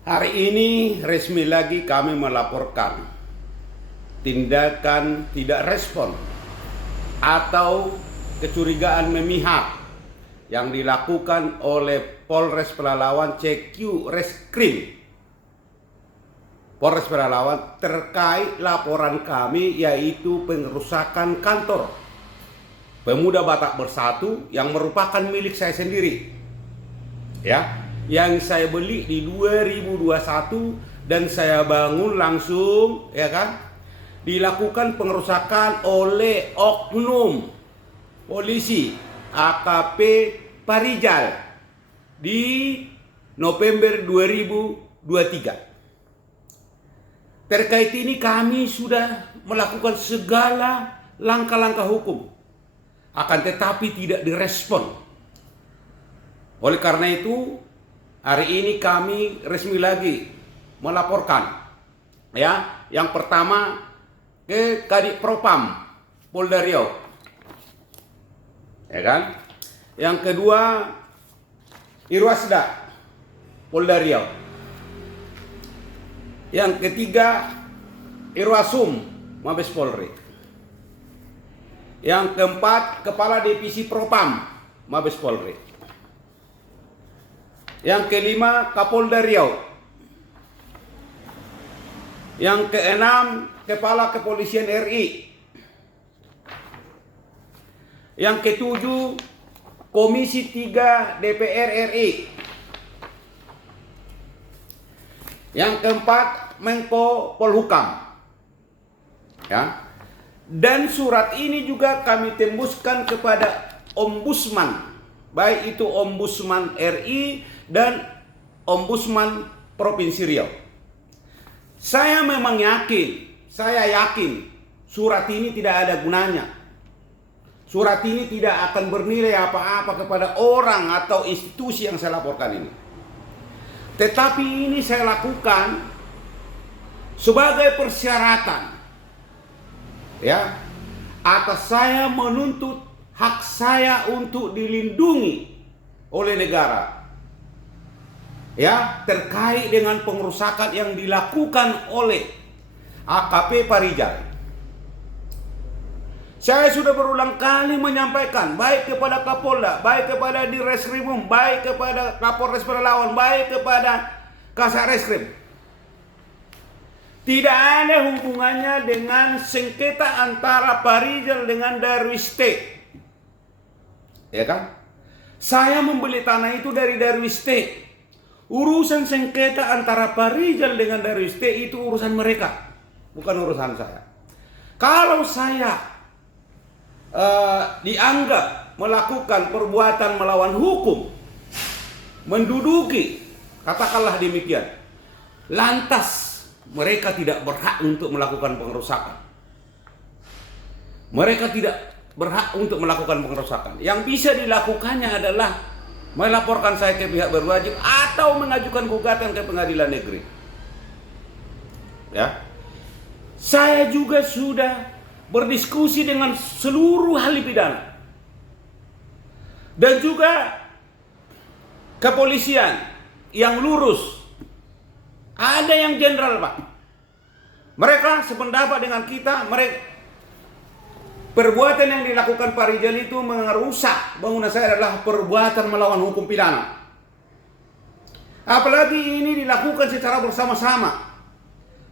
Hari ini resmi lagi kami melaporkan tindakan tidak respon atau kecurigaan memihak yang dilakukan oleh Polres Pelalawan CQ Reskrim Polres Pelalawan terkait laporan kami, yaitu pengerusakan kantor Pemuda Batak Bersatu yang merupakan milik saya sendiri, ya, yang saya beli di 2021 dan saya bangun langsung, ya kan. Dilakukan pengerusakan oleh oknum polisi AKP Parijal di November 2023. Terkait ini kami sudah melakukan segala langkah-langkah hukum, akan tetapi tidak direspon. Oleh karena itu, hari ini kami resmi lagi melaporkan, ya, yang pertama ke Kadif Propam Polda Riau, ya kan. Yang kedua Irwasda Polda Riau. Yang ketiga Irwasum Mabes Polri. Yang keempat Kepala Divisi Propam Mabes Polri. Yang kelima Kapolda Riau. Yang keenam Kepala Kepolisian RI. Yang ketujuh Komisi 3 DPR RI. Yang keempat Menko Polhukam, ya. Dan surat ini juga kami tembuskan kepada Ombudsman, baik itu Ombudsman RI dan Ombudsman Provinsi Riau. Saya memang saya yakin surat ini tidak ada gunanya. Surat ini tidak akan bernilai apa-apa kepada orang atau institusi yang saya laporkan ini. Tetapi ini saya lakukan sebagai persyaratan, ya, atas saya menuntut hak saya untuk dilindungi oleh negara, ya, terkait dengan pengerusakan yang dilakukan oleh AKP Parijal. Saya sudah berulang kali menyampaikan, baik kepada Kapolda, baik kepada Direskrimum, baik kepada Kapolres Pelalawan, baik kepada Kasat Reskrim. Tidak ada hubungannya dengan sengketa antara Parijal dengan Darwis T, ya kan? Saya membeli tanah itu dari Darwis T. Urusan sengketa antara Parijal dengan Darwis T itu urusan mereka, bukan urusan saya. Kalau saya dianggap melakukan perbuatan melawan hukum, menduduki, katakanlah demikian, lantas mereka tidak berhak untuk melakukan pengerusakan. Mereka tidak berhak untuk melakukan pengerusakan. Yang bisa dilakukannya adalah melaporkan saya ke pihak berwajib atau mengajukan gugatan ke pengadilan negeri. Ya, saya juga sudah berdiskusi dengan seluruh ahli pidana dan juga kepolisian yang lurus. Ada yang jenderal, Pak. Mereka sependapat dengan kita. Perbuatan yang dilakukan Parijal itu merusak bangunan saya adalah perbuatan melawan hukum pidana. Apalagi ini dilakukan secara bersama-sama.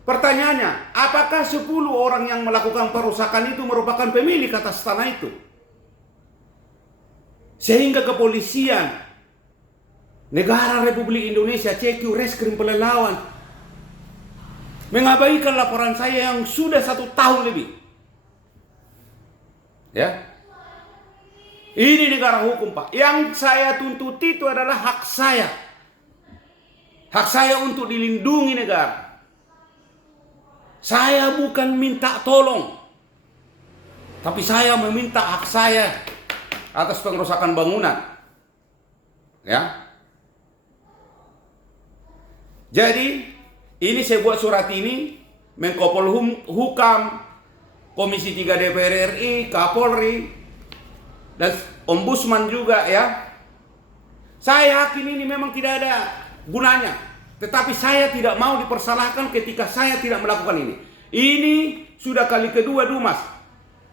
Pertanyaannya, apakah 10 orang yang melakukan perusakan itu merupakan pemilik atas tanah itu? Sehingga kepolisian Negara Republik Indonesia CQ Reskrim Pelalawan mengabaikan laporan saya yang sudah 1 tahun lebih. Ya, ini negara hukum, Pak. Yang saya tuntut itu adalah hak saya. Hak saya untuk dilindungi negara. Saya bukan minta tolong, tapi saya meminta hak saya atas pengerusakan bangunan. Ya. Jadi, ini saya buat surat ini, Menko Polhukam, Komisi 3 DPR RI, Kapolri, dan Ombudsman juga, ya. Saya yakin ini memang tidak ada gunanya. Tetapi saya tidak mau dipersalahkan ketika saya tidak melakukan ini. Ini sudah kali kedua Dumas.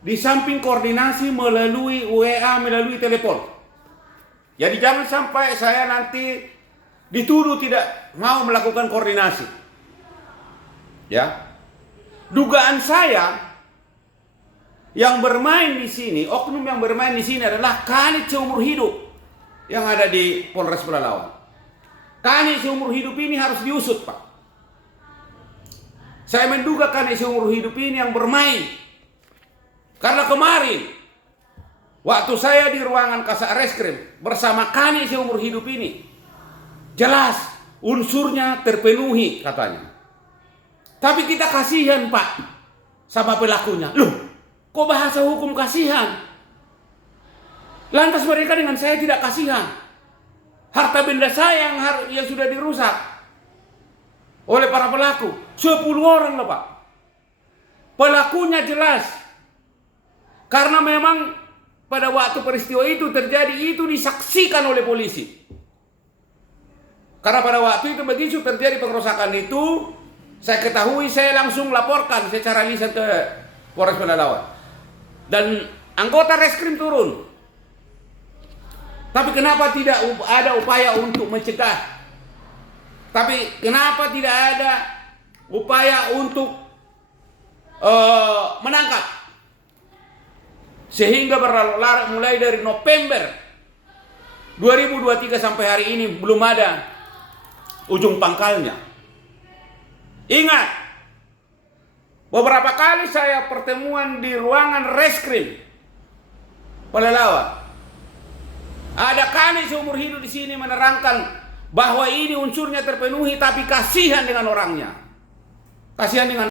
Di samping koordinasi melalui WA, melalui telepon. Jadi jangan sampai saya nanti dituduh tidak mau melakukan koordinasi. Ya. Dugaan saya yang bermain di sini, oknum yang bermain di sini adalah kanit seumur hidup yang ada di Polres Pelalawan. Kanit seumur hidup ini harus diusut, Pak. Saya menduga kanit seumur hidup ini yang bermain. Karena kemarin waktu saya di ruangan Kasat Reskrim bersama kanit seumur hidup ini, jelas unsurnya terpenuhi katanya. Tapi kita kasihan, Pak, sama pelakunya. Loh, kok bahasa hukum kasihan? Lantas mereka dengan saya tidak kasihan. Harta benda saya yang sudah dirusak oleh para pelaku. 10 orang lah, Pak. Pelakunya jelas. Karena memang pada waktu peristiwa itu terjadi, itu disaksikan oleh polisi. Karena pada waktu itu begitu terjadi pengerusakan itu, saya ketahui, saya langsung laporkan secara lisan ke Polres Pelalawan. Dan anggota reskrim turun. Tapi kenapa tidak ada upaya untuk mencegah? Tapi kenapa tidak ada upaya untuk menangkap? Sehingga berlarut mulai dari November 2023 sampai hari ini belum ada ujung pangkalnya. Ingat, beberapa kali saya pertemuan di ruangan reskrim Pelalawan. Ada kanit seumur hidup di sini menerangkan bahwa ini unsurnya terpenuhi, tapi kasihan dengan orangnya. Kasihan dengan